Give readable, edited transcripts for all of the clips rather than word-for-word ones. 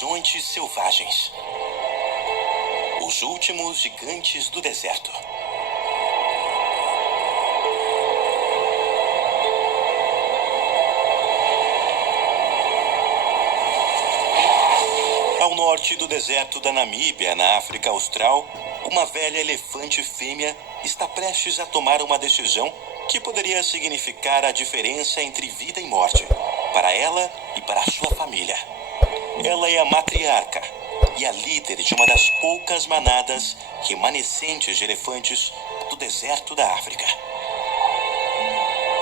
horizontes selvagens. Os últimos gigantes do deserto. Ao norte do deserto da Namíbia, na África Austral, uma velha elefante fêmea está prestes a tomar uma decisão que poderia significar a diferença entre vida e morte, para ela e para sua família. Ela é a matriarca e a líder de uma das poucas manadas remanescentes de elefantes do deserto da África.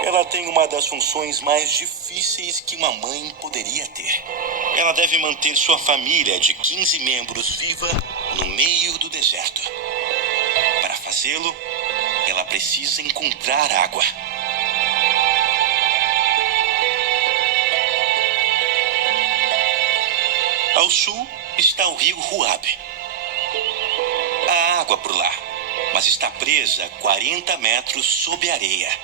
Ela tem uma das funções mais difíceis que uma mãe poderia ter. Ela deve manter sua família de 15 membros viva no meio do deserto. Para fazê-lo, ela precisa encontrar água. Ao sul está o rio Ruabe. Há água por lá, mas está presa a 40 metros sob a areia,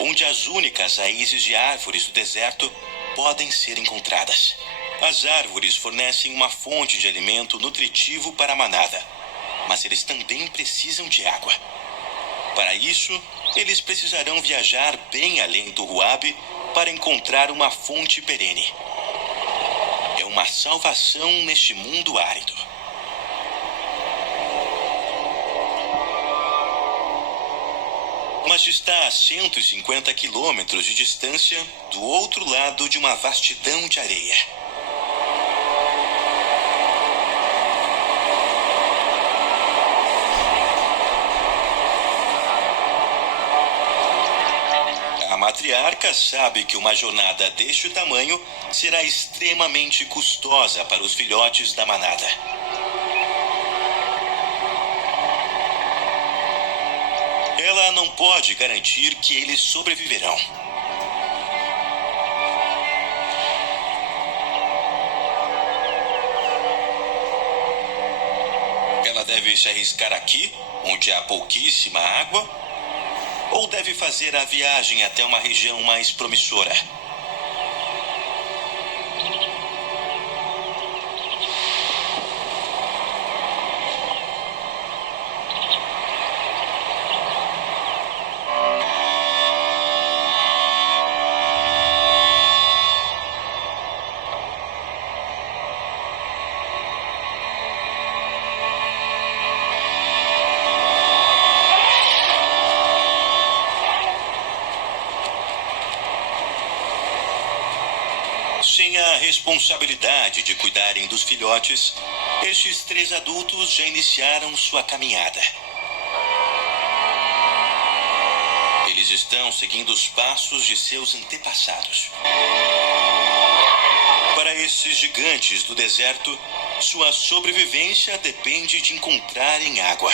onde as únicas raízes de árvores do deserto podem ser encontradas. As árvores fornecem uma fonte de alimento nutritivo para a manada, mas eles também precisam de água. Para isso, eles precisarão viajar bem além do Ruabe para encontrar uma fonte perene. É uma salvação neste mundo árido. Mas está a 150 quilômetros de distância do outro lado de uma vastidão de areia. A matriarca sabe que uma jornada deste tamanho será extremamente custosa para os filhotes da manada. Ela não pode garantir que eles sobreviverão. Ela deve se arriscar aqui, onde há pouquíssima água, ou deve fazer a viagem até uma região mais promissora? Sem a responsabilidade de cuidarem dos filhotes, estes 3 adultos já iniciaram sua caminhada. Eles estão seguindo os passos de seus antepassados. Para esses gigantes do deserto, sua sobrevivência depende de encontrarem água.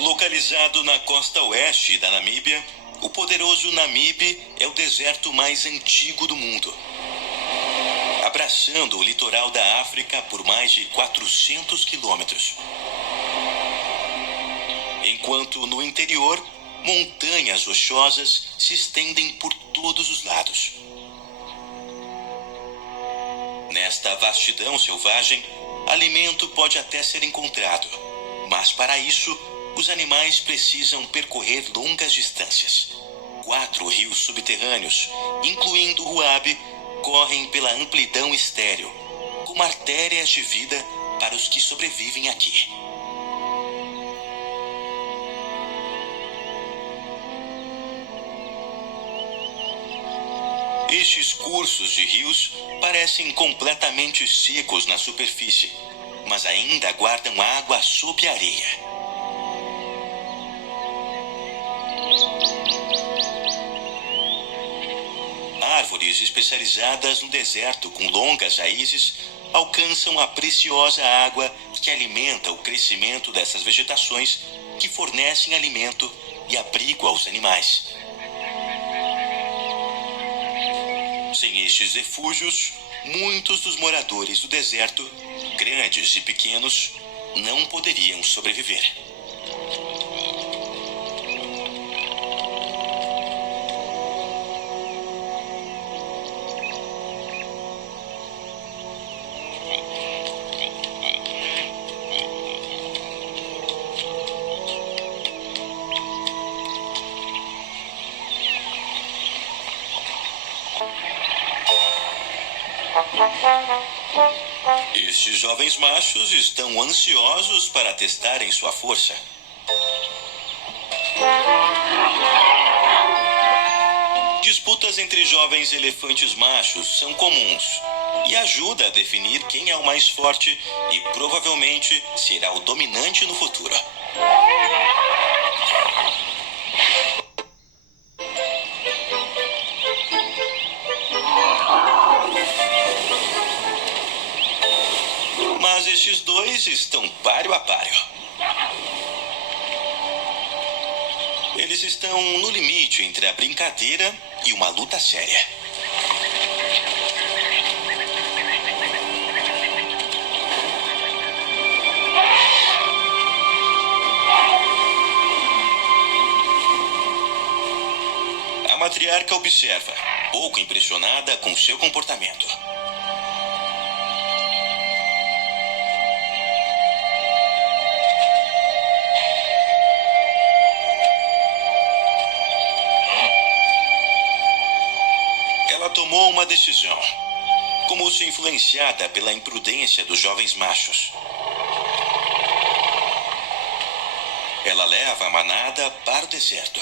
Localizado na costa oeste da Namíbia, o poderoso Namibe é o deserto mais antigo do mundo, abraçando o litoral da África por mais de 400 quilômetros. Enquanto no interior, montanhas rochosas se estendem por todos os lados. Nesta vastidão selvagem, alimento pode até ser encontrado, mas para isso, os animais precisam percorrer longas distâncias. 4 rios subterrâneos, incluindo o Ruabe, correm pela amplidão estéril, como artérias de vida para os que sobrevivem aqui. Estes cursos de rios parecem completamente secos na superfície, mas ainda guardam água sob a areia. ONGs especializadas no deserto com longas raízes alcançam a preciosa água que alimenta o crescimento dessas vegetações que fornecem alimento e abrigo aos animais. Sem estes refúgios, muitos dos moradores do deserto, grandes e pequenos, não poderiam sobreviver. Estes jovens machos estão ansiosos para testarem sua força. Disputas entre jovens elefantes machos são comuns e ajuda a definir quem é o mais forte e provavelmente será o dominante no futuro. Mas estes dois estão páreo a páreo. Eles estão no limite entre a brincadeira e uma luta séria. A matriarca observa, pouco impressionada com seu comportamento. Tomou uma decisão, como se influenciada pela imprudência dos jovens machos. Ela leva a manada para o deserto.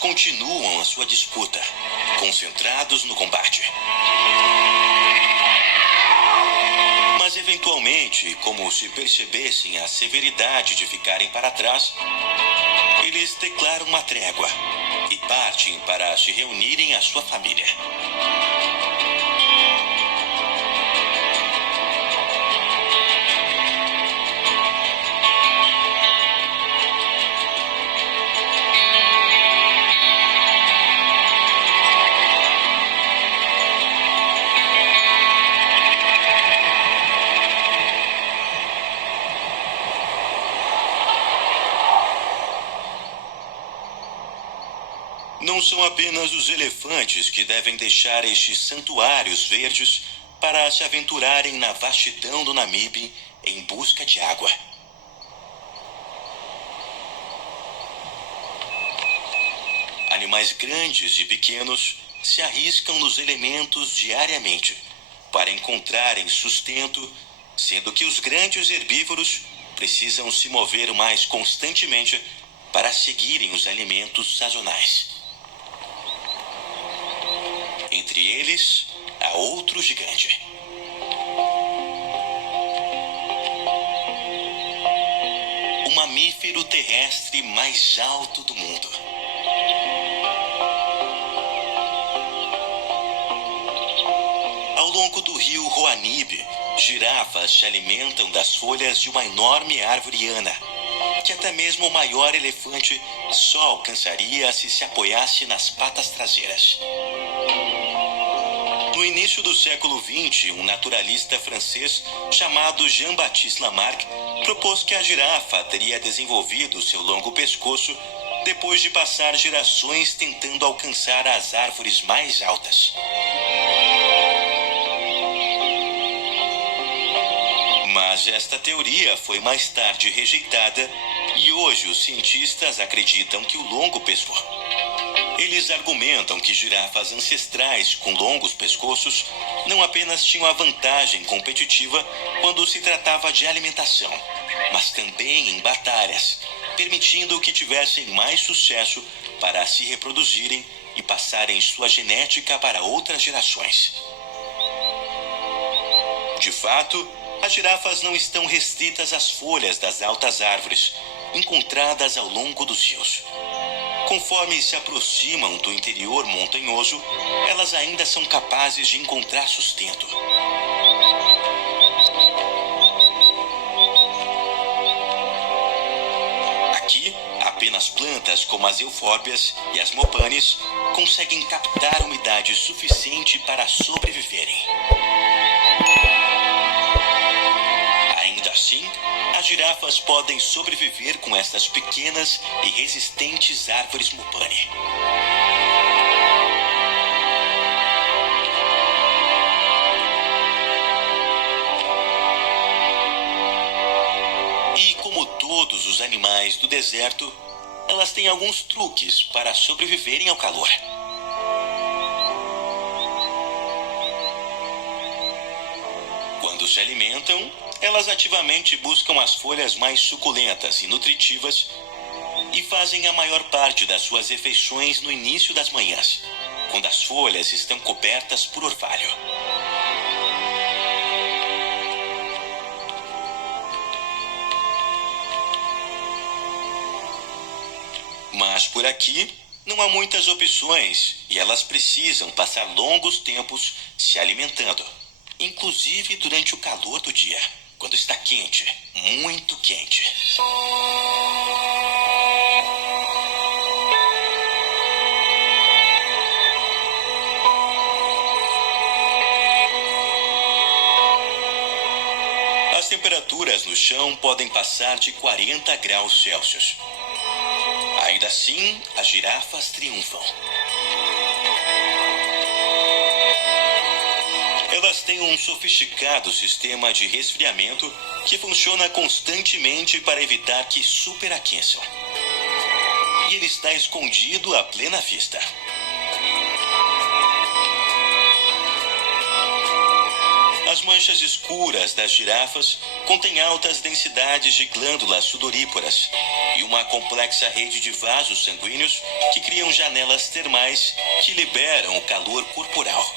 Continuam a sua disputa, concentrados no combate. Mas eventualmente, como se percebessem a severidade de ficarem para trás, eles declaram uma trégua e partem para se reunirem à sua família. Não são apenas os elefantes que devem deixar estes santuários verdes para se aventurarem na vastidão do Namibe em busca de água. Animais grandes e pequenos se arriscam nos elementos diariamente para encontrarem sustento, sendo que os grandes herbívoros precisam se mover mais constantemente para seguirem os alimentos sazonais. Entre eles, há outro gigante. O mamífero terrestre mais alto do mundo. Ao longo do rio Roanibe, girafas se alimentam das folhas de uma enorme árvore ana, que até mesmo o maior elefante só alcançaria se se apoiasse nas patas traseiras. No início do século XX, um naturalista francês chamado Jean-Baptiste Lamarck propôs que a girafa teria desenvolvido seu longo pescoço depois de passar gerações tentando alcançar as árvores mais altas. Mas esta teoria foi mais tarde rejeitada e hoje os cientistas acreditam que o longo pescoço. Eles argumentam que girafas ancestrais com longos pescoços não apenas tinham a vantagem competitiva quando se tratava de alimentação, mas também em batalhas, permitindo que tivessem mais sucesso para se reproduzirem e passarem sua genética para outras gerações. De fato, as girafas não estão restritas às folhas das altas árvores encontradas ao longo dos rios. Conforme se aproximam do interior montanhoso, elas ainda são capazes de encontrar sustento. Aqui, apenas plantas como as eufórbias e as mopanes conseguem captar umidade suficiente para sobreviverem. Ainda assim, as girafas podem sobreviver com essas pequenas e resistentes árvores mopane. E como todos os animais do deserto, elas têm alguns truques para sobreviverem ao calor. Quando se alimentam, elas ativamente buscam as folhas mais suculentas e nutritivas e fazem a maior parte das suas refeições no início das manhãs, quando as folhas estão cobertas por orvalho. Mas por aqui não há muitas opções e elas precisam passar longos tempos se alimentando, inclusive durante o calor do dia, quando está quente, muito quente. As temperaturas no chão podem passar de 40 graus Celsius. Ainda assim, as girafas triunfam. Elas têm um sofisticado sistema de resfriamento que funciona constantemente para evitar que superaqueçam. E ele está escondido à plena vista. As manchas escuras das girafas contêm altas densidades de glândulas sudoríparas e uma complexa rede de vasos sanguíneos que criam janelas termais que liberam o calor corporal.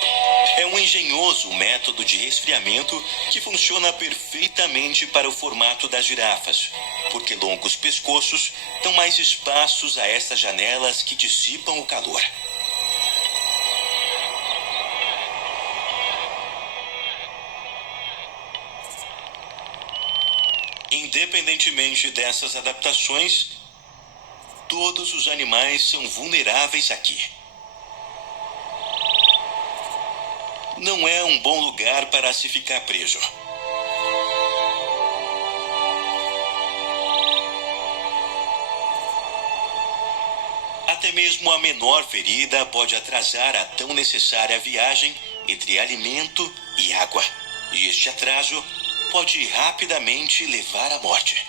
É um engenhoso método de resfriamento que funciona perfeitamente para o formato das girafas, porque longos pescoços dão mais espaços a essas janelas que dissipam o calor. Independentemente dessas adaptações, todos os animais são vulneráveis aqui. Não é um bom lugar para se ficar preso. Até mesmo a menor ferida pode atrasar a tão necessária viagem entre alimento e água. E este atraso pode rapidamente levar à morte.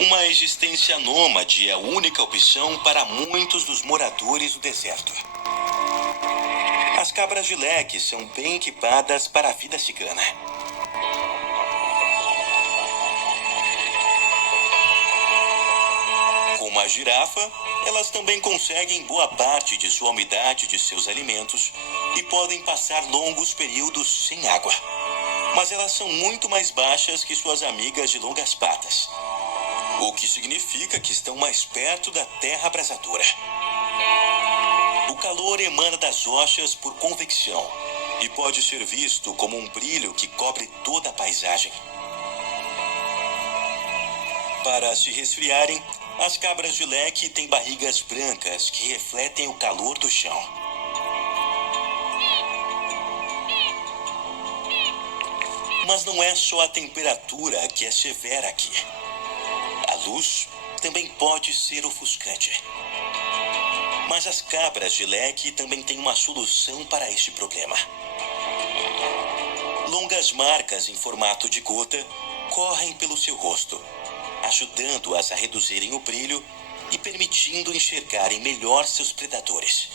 Uma existência nômade é a única opção para muitos dos moradores do deserto. As cabras de leque são bem equipadas para a vida cigana. Como a girafa, elas também conseguem boa parte de sua umidade de seus alimentos e podem passar longos períodos sem água. Mas elas são muito mais baixas que suas amigas de longas patas, o que significa que estão mais perto da terra abrasadora. O calor emana das rochas por convecção e pode ser visto como um brilho que cobre toda a paisagem. Para se resfriarem, as cabras de leque têm barrigas brancas que refletem o calor do chão. Mas não é só a temperatura que é severa aqui. A luz também pode ser ofuscante. Mas as cabras de leque também têm uma solução para este problema. Longas marcas em formato de gota correm pelo seu rosto, ajudando-as a reduzirem o brilho e permitindo enxergarem melhor seus predadores.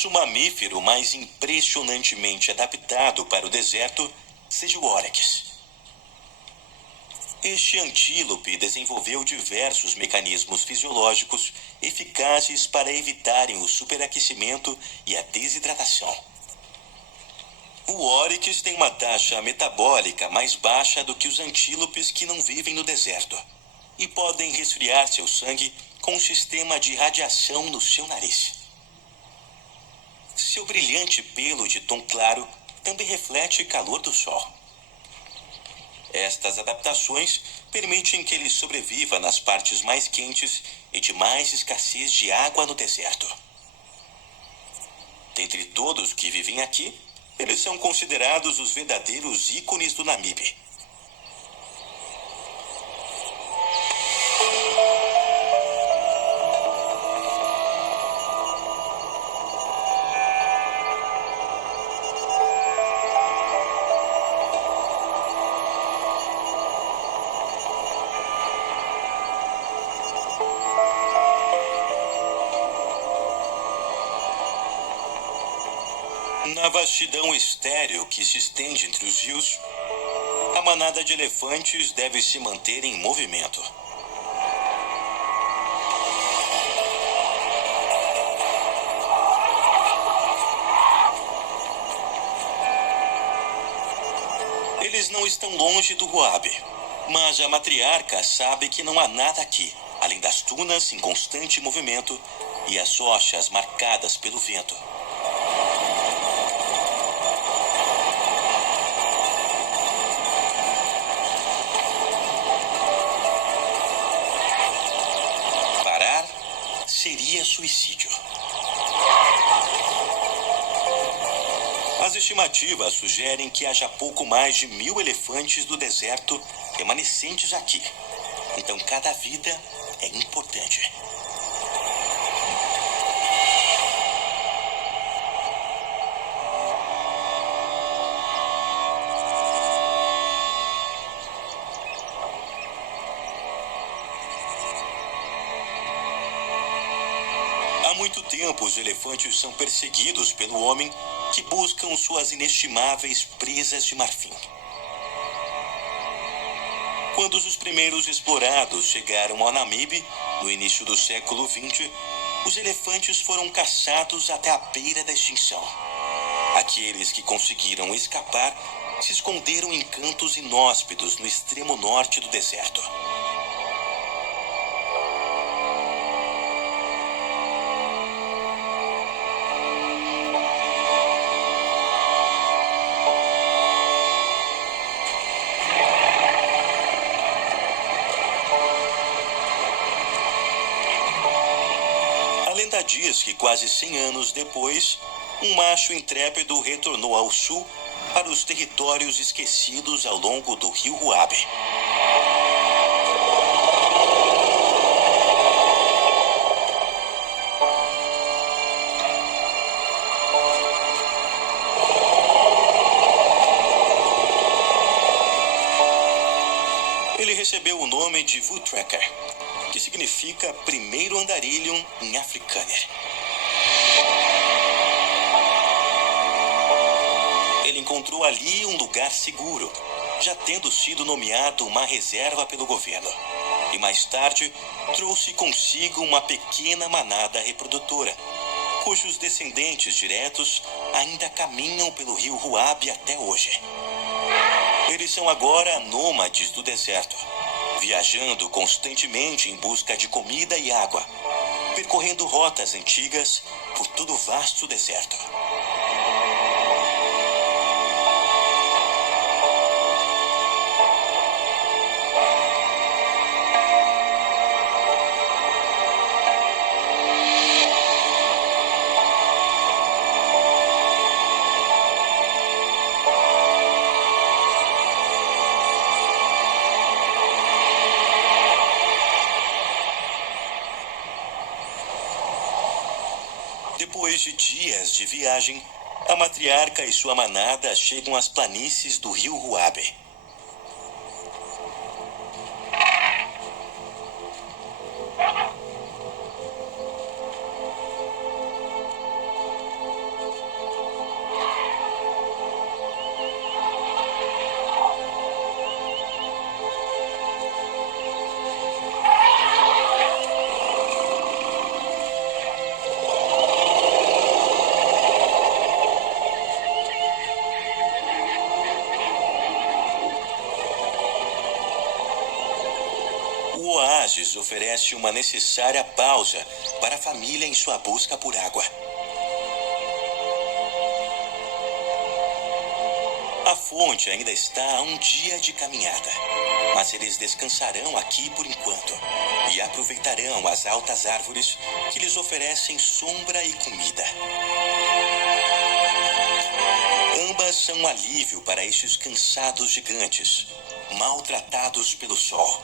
talvez o mamífero mais impressionantemente adaptado para o deserto seja o Oryx. Este antílope desenvolveu diversos mecanismos fisiológicos eficazes para evitarem o superaquecimento e a desidratação. O Oryx tem uma taxa metabólica mais baixa do que os antílopes que não vivem no deserto e podem resfriar seu sangue com um sistema de radiação no seu nariz. Seu brilhante pelo de tom claro também reflete calor do sol. Estas adaptações permitem que ele sobreviva nas partes mais quentes e de mais escassez de água no deserto. Dentre todos que vivem aqui, eles são considerados os verdadeiros ícones do Namibe. Na vastidão estéril que se estende entre os rios, a manada de elefantes deve se manter em movimento. Eles não estão longe do Ruabe, mas a matriarca sabe que não há nada aqui, além das dunas em constante movimento e as rochas marcadas pelo vento. Seria suicídio. As estimativas sugerem que haja pouco mais de 1000 elefantes do deserto remanescentes aqui. Então cada vida é importante. Há muito tempo, os elefantes são perseguidos pelo homem que buscam suas inestimáveis presas de marfim. Quando os primeiros explorados chegaram ao Namibe, no início do século XX, os elefantes foram caçados até a beira da extinção. Aqueles que conseguiram escapar se esconderam em cantos inóspitos no extremo norte do deserto. Diz que quase 100 anos depois, um macho intrépido retornou ao sul para os territórios esquecidos ao longo do rio Ruabe. Ele recebeu o nome de Vutracker, que significa primeiro andarilho em Afrikaner. Ele encontrou ali um lugar seguro, já tendo sido nomeado uma reserva pelo governo. E mais tarde, trouxe consigo uma pequena manada reprodutora, cujos descendentes diretos ainda caminham pelo rio Ruabe até hoje. Eles são agora nômades do deserto, viajando constantemente em busca de comida e água, percorrendo rotas antigas por todo o vasto deserto. Depois de dias de viagem, a matriarca e sua manada chegam às planícies do rio Ruabe. Hades oferece uma necessária pausa para a família em sua busca por água. A fonte ainda está a um dia de caminhada, mas eles descansarão aqui por enquanto e aproveitarão as altas árvores que lhes oferecem sombra e comida. Ambas são um alívio para estes cansados gigantes, maltratados pelo sol.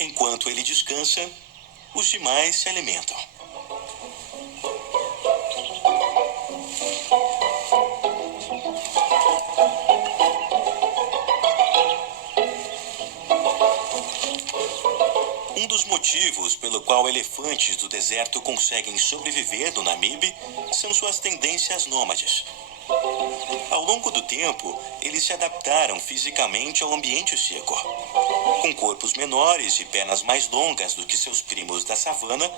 Enquanto ele descansa, os demais se alimentam. Um dos motivos pelo qual elefantes do deserto conseguem sobreviver no Namibe são suas tendências nômades. Ao longo do tempo, eles se adaptaram fisicamente ao ambiente seco. Com corpos menores e pernas mais longas do que seus primos da savana,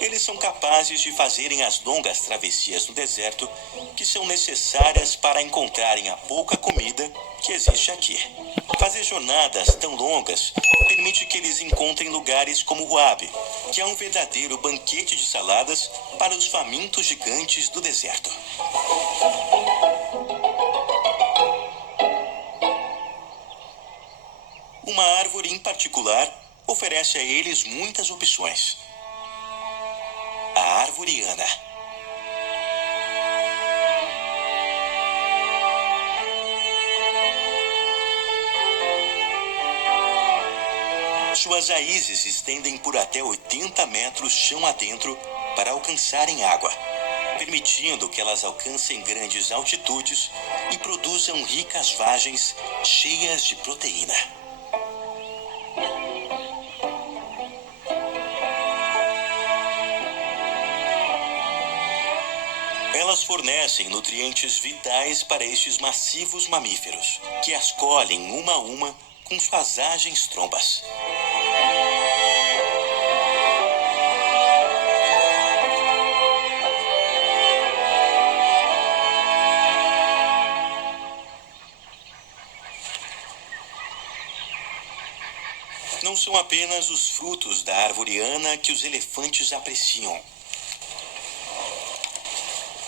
eles são capazes de fazerem as longas travessias no deserto que são necessárias para encontrarem a pouca comida que existe aqui. Fazer jornadas tão longas permite que eles encontrem lugares como Ruabe, que é um verdadeiro banquete de saladas para os famintos gigantes do deserto. Uma árvore em particular oferece a eles muitas opções. A arvoriana. Suas raízes se estendem por até 80 metros chão adentro para alcançarem água, permitindo que elas alcancem grandes altitudes e produzam ricas vagens cheias de proteína. Elas fornecem nutrientes vitais para estes massivos mamíferos, que as colhem uma a uma com suas ágeis trombas. Não são apenas os frutos da arvoriana que os elefantes apreciam.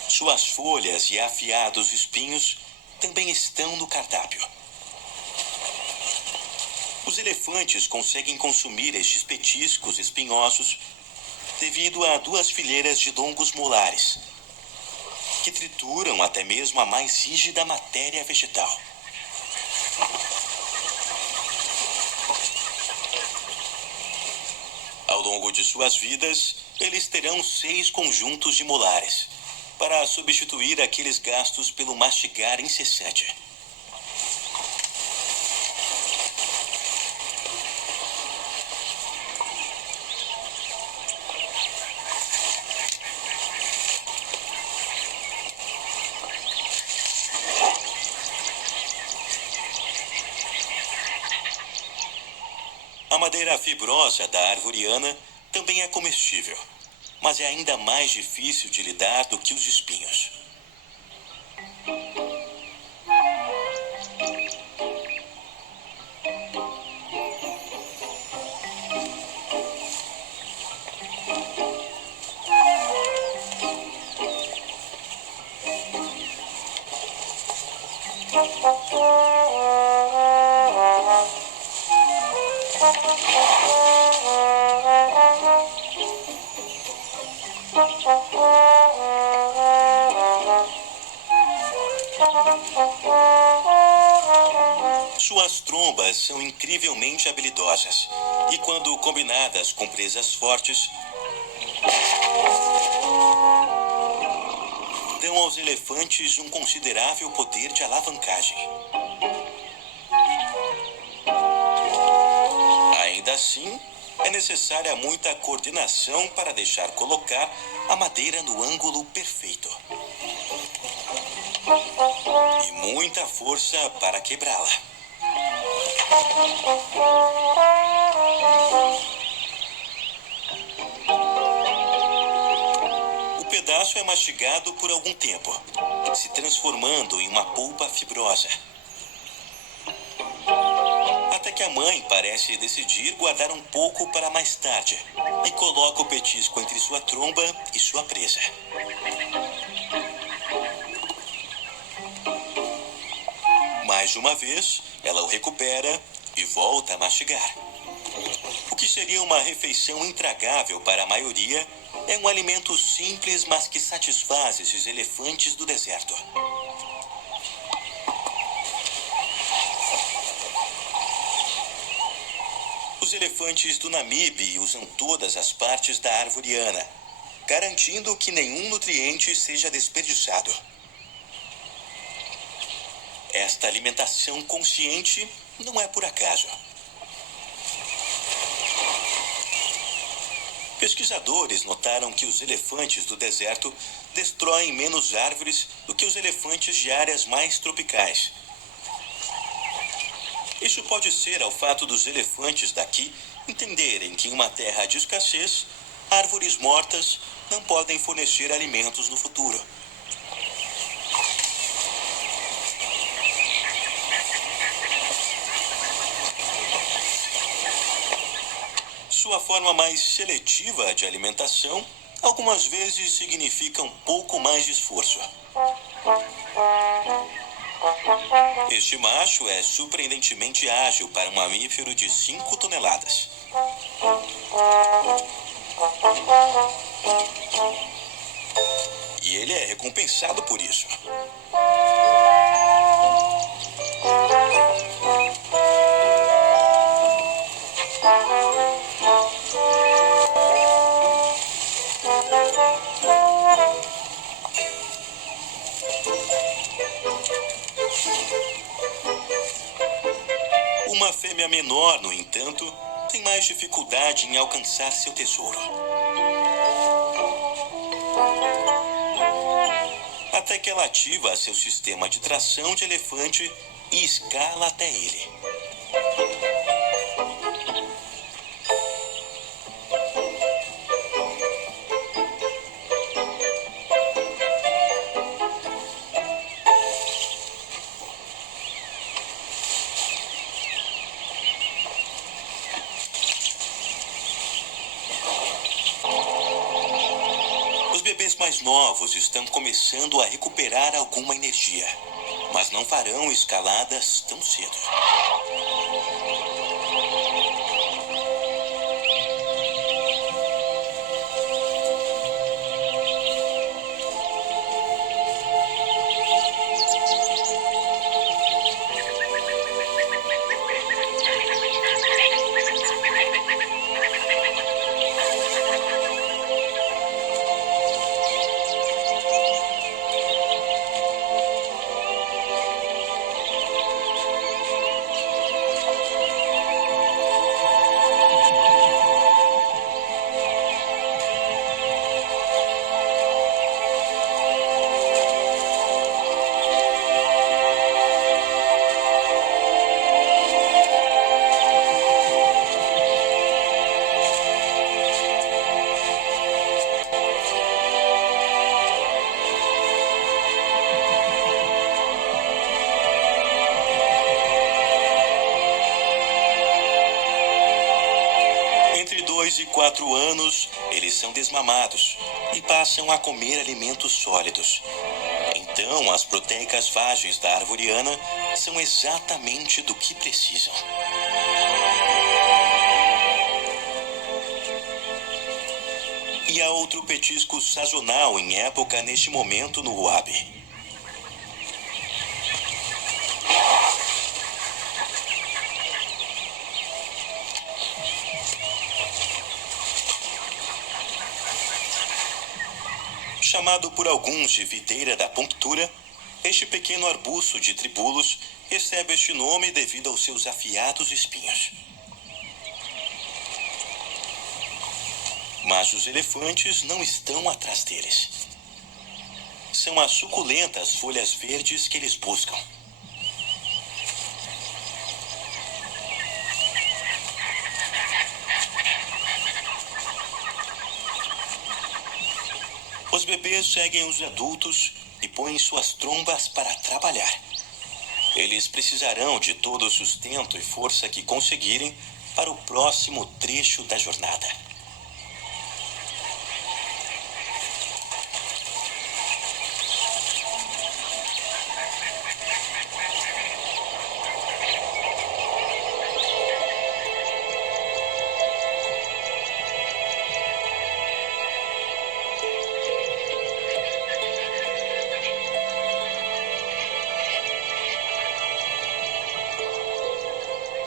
Suas folhas e afiados espinhos também estão no cardápio. Os elefantes conseguem consumir estes petiscos espinhosos devido a 2 fileiras de longos molares, que trituram até mesmo a mais rígida matéria vegetal. Ao longo de suas vidas, eles terão 6 conjuntos de molares, para substituir aqueles gastos pelo mastigar incessante. A madeira fibrosa da arvoriana também é comestível, mas é ainda mais difícil de lidar do que os espinhos. Suas trombas são incrivelmente habilidosas e, quando combinadas com presas fortes, dão aos elefantes um considerável poder de alavancagem. Ainda assim, é necessária muita coordenação para deixar colocar a madeira no ângulo perfeito. E muita força para quebrá-la. O pedaço é mastigado por algum tempo, se transformando em uma polpa fibrosa. Até que a mãe parece decidir guardar um pouco para mais tarde e coloca o petisco entre sua tromba e sua presa. Mais uma vez, ela o recupera e volta a mastigar. O que seria uma refeição intragável para a maioria é um alimento simples, mas que satisfaz esses elefantes do deserto. Os elefantes do Namibe usam todas as partes da arvoriana, garantindo que nenhum nutriente seja desperdiçado. Esta alimentação consciente não é por acaso. Pesquisadores notaram que os elefantes do deserto destroem menos árvores do que os elefantes de áreas mais tropicais. Isso pode ser ao fato dos elefantes daqui entenderem que em uma terra de escassez, árvores mortas não podem fornecer alimentos no futuro. Sua forma mais seletiva de alimentação algumas vezes significa um pouco mais de esforço. Este macho é surpreendentemente ágil para um mamífero de 5 toneladas. E ele é recompensado por isso. Uma fêmea menor, no entanto, tem mais dificuldade em alcançar seu tesouro. Até que ela ativa seu sistema de tração de elefante e escala até ele. Os bebês mais novos estão começando a recuperar alguma energia, mas não farão escaladas tão cedo. Entre 2 e 4 anos, eles são desmamados e passam a comer alimentos sólidos. Então, as proteicas vagens da arvoriana são exatamente do que precisam. E há outro petisco sazonal em época neste momento no Uabe. Chamado por alguns de videira da punctura, este pequeno arbusto de tribulos recebe este nome devido aos seus afiados espinhos. Mas os elefantes não estão atrás deles. São as suculentas folhas verdes que eles buscam. Os bebês seguem os adultos e põem suas trombas para trabalhar. Eles precisarão de todo o sustento e força que conseguirem para o próximo trecho da jornada.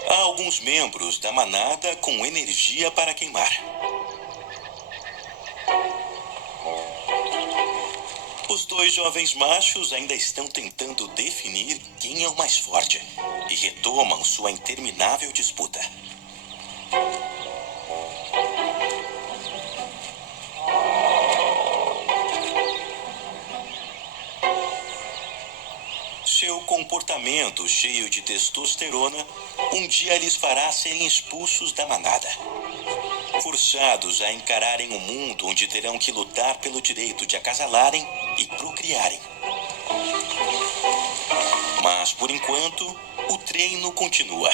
Há alguns membros da manada com energia para queimar. Os dois jovens machos ainda estão tentando definir quem é o mais forte e retomam sua interminável disputa. Seu comportamento cheio de testosterona um dia lhes fará serem expulsos da manada. Forçados a encararem um mundo onde terão que lutar pelo direito de acasalarem e procriarem. Mas, por enquanto, o treino continua.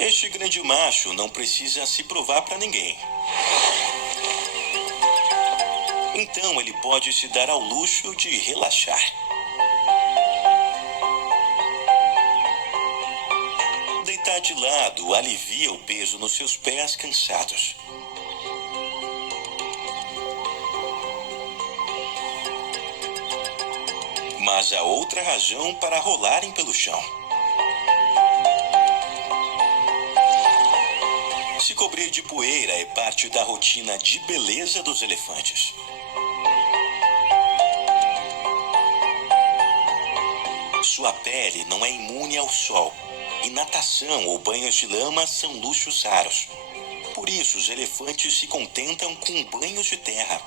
Este grande macho não precisa se provar para ninguém. Então ele pode se dar ao luxo de relaxar. Deitar de lado alivia o peso nos seus pés cansados. Mas há outra razão para rolarem pelo chão. Se cobrir de poeira é parte da rotina de beleza dos elefantes. Sua pele não é imune ao sol, e natação ou banhos de lama são luxos raros. Por isso, os elefantes se contentam com banhos de terra.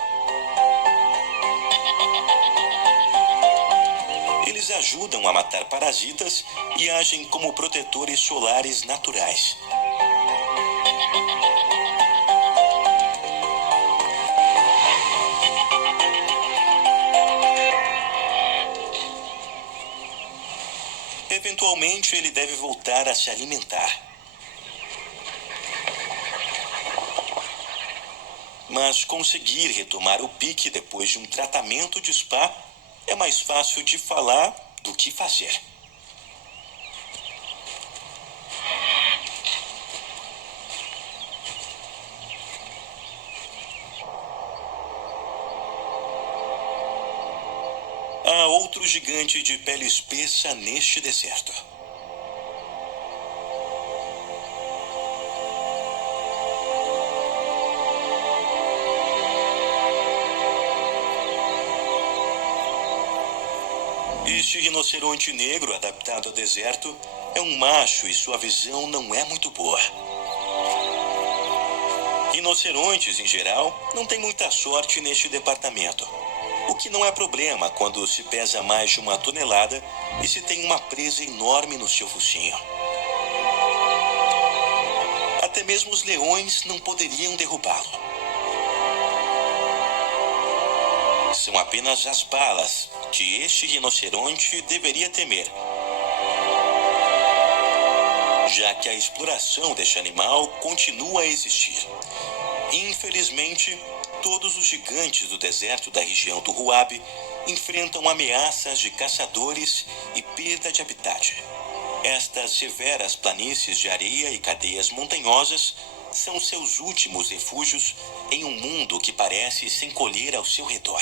Eles ajudam a matar parasitas e agem como protetores solares naturais. Eventualmente, ele deve voltar a se alimentar. Mas conseguir retomar o pique depois de um tratamento de spa é mais fácil de falar do que fazer. Há outro gigante de pele espessa neste deserto. Este rinoceronte negro adaptado ao deserto é um macho e sua visão não é muito boa. Rinocerontes, em geral, não têm muita sorte neste departamento. O que não é problema quando se pesa mais de 1 tonelada e se tem uma presa enorme no seu focinho. Até mesmo os leões não poderiam derrubá-lo. São apenas as balas que este rinoceronte deveria temer, já que a exploração deste animal continua a existir. Infelizmente, todos os gigantes do deserto da região do Huabe enfrentam ameaças de caçadores e perda de habitat. Estas severas planícies de areia e cadeias montanhosas são seus últimos refúgios em um mundo que parece se encolher ao seu redor.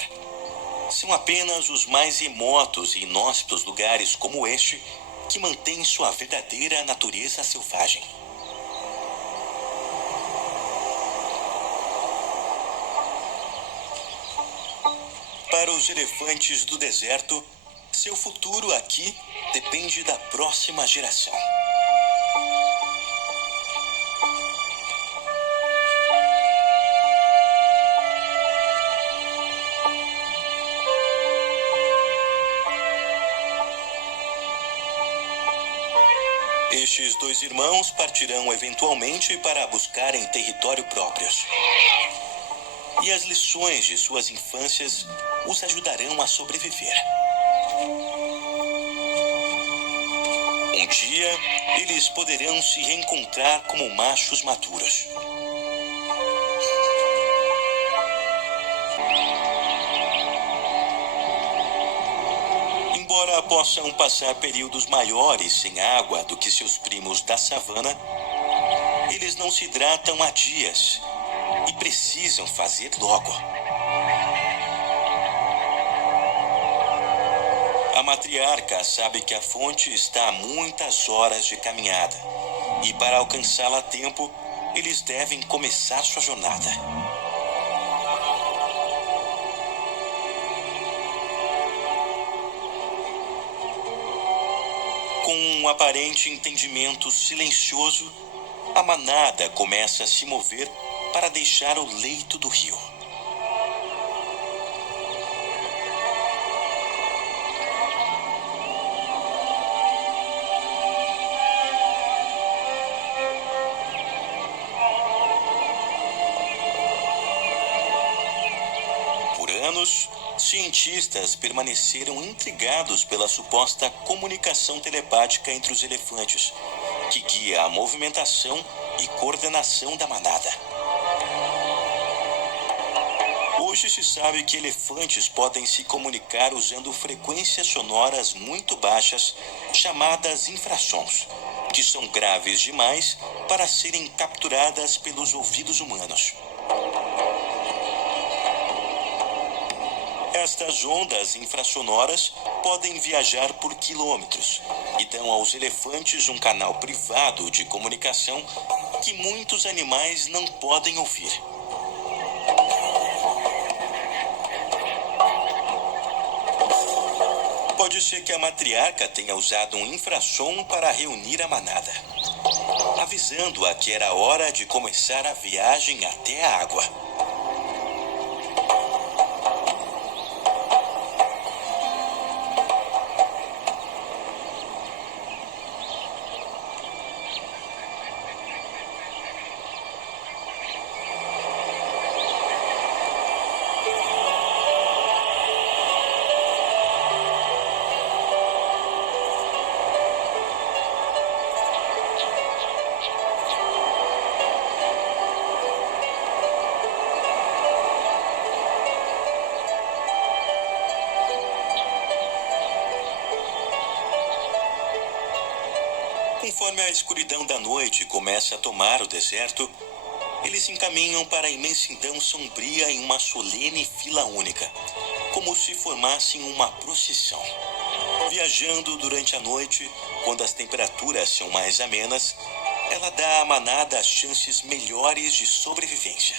São apenas os mais remotos e inóspitos lugares como este que mantêm sua verdadeira natureza selvagem. Para os elefantes do deserto, seu futuro aqui depende da próxima geração. Estes dois irmãos partirão eventualmente para buscarem território próprios. E as lições de suas infâncias os ajudarão a sobreviver. Um dia, eles poderão se reencontrar como machos maduros. Embora possam passar períodos maiores sem água do que seus primos da savana, eles não se hidratam há dias e precisam fazer logo. A matriarca sabe que a fonte está a muitas horas de caminhada e, para alcançá-la a tempo, eles devem começar sua jornada. Com um aparente entendimento silencioso, a manada começa a se mover para deixar o leito do rio. Por anos, cientistas permaneceram intrigados pela suposta comunicação telepática entre os elefantes, que guia a movimentação e coordenação da manada. Hoje se sabe que elefantes podem se comunicar usando frequências sonoras muito baixas, chamadas infrassons, que são graves demais para serem capturadas pelos ouvidos humanos. Estas ondas infrassonoras podem viajar por quilômetros e dão aos elefantes um canal privado de comunicação que muitos animais não podem ouvir. Pode ser que a matriarca tenha usado um infrassom para reunir a manada, avisando-a que era hora de começar a viagem até a água. Conforme a escuridão da noite começa a tomar o deserto, eles se encaminham para a imensidão sombria em uma solene fila única, como se formassem uma procissão. Viajando durante a noite, quando as temperaturas são mais amenas, ela dá à manada chances melhores de sobrevivência.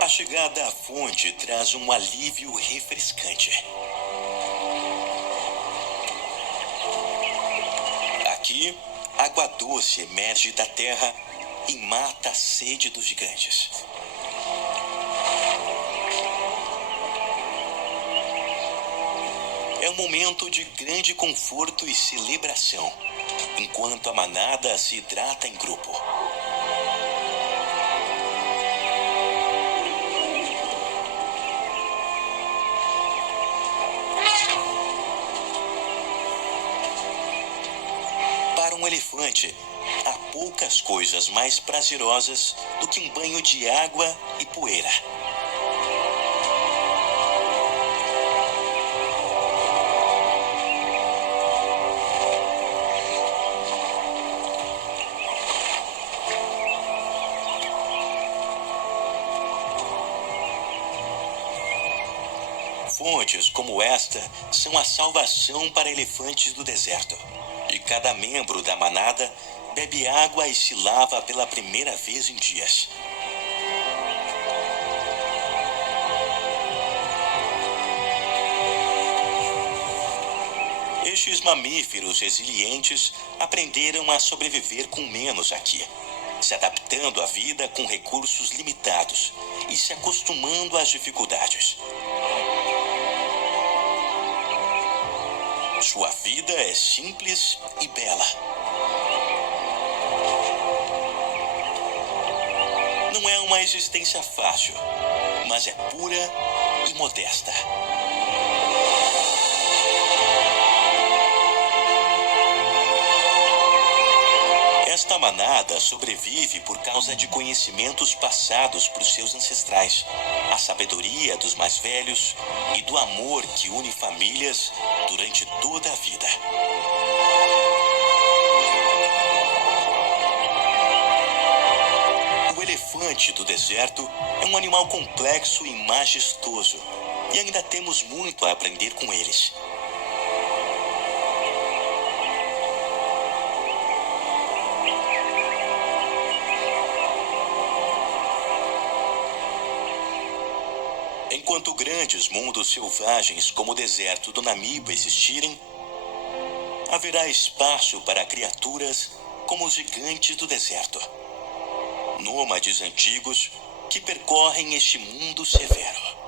A chegada à fonte traz um alívio refrescante. Aqui, água doce emerge da terra e mata a sede dos gigantes. É um momento de grande conforto e celebração, enquanto a manada se hidrata em grupo. Infelizmente, há poucas coisas mais prazerosas do que um banho de água e poeira. Fontes como esta são a salvação para elefantes do deserto. E cada membro da manada bebe água e se lava pela primeira vez em dias. Estes mamíferos resilientes aprenderam a sobreviver com menos aqui, se adaptando à vida com recursos limitados e se acostumando às dificuldades. Sua vida é simples e bela. Não é uma existência fácil, mas é pura e modesta. Esta manada sobrevive por causa de conhecimentos passados por seus ancestrais, a sabedoria dos mais velhos e do amor que une famílias durante toda a vida. O elefante do deserto é um animal complexo e majestoso, e ainda temos muito a aprender com eles. Enquanto grandes mundos selvagens como o deserto do Namibe existirem, haverá espaço para criaturas como os gigantes do deserto, nômades antigos que percorrem este mundo severo.